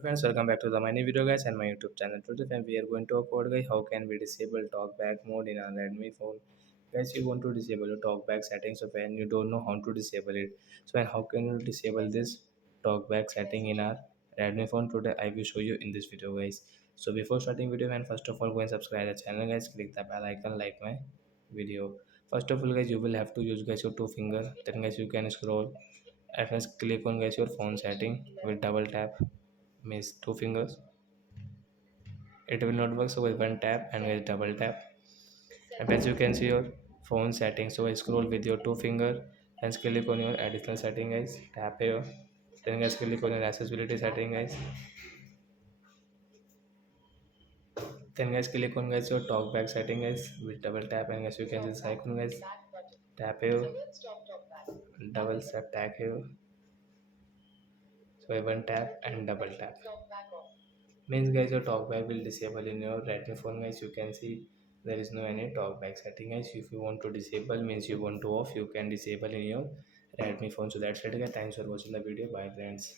Friends, welcome back to the my new video guys and my YouTube channel. Today friends, we are going to talk about guys how can we disable talkback mode in our Redmi phone. Guys, you want to disable your talkback settings so when you don't know how to disable it. So and how can you disable this talkback setting in our Redmi phone? Today I will show you in this video guys. So before starting video and first of all go and subscribe the channel guys, click the bell icon like my video. First of all guys, you will have to use guys your two finger. Then guys you can scroll and first click on guys your phone setting with double tap means two fingers. It will not work, so with one tap and with double tap. And as you can see your phone settings, so I scroll with your two finger and click on your additional setting guys, tap here, then guys click on your accessibility setting guys, then guys click on guys your talkback setting guys with double tap, and guys you can see this icon guys, tap here, double tap here, so I one tap and double tap. Means guys your talkback will disable in your Redmi phone guys. You can see there is no any talkback setting guys. If you want to disable means you want to off, you can disable in your Redmi phone. So that's it guys. Thanks for watching the video. Bye friends.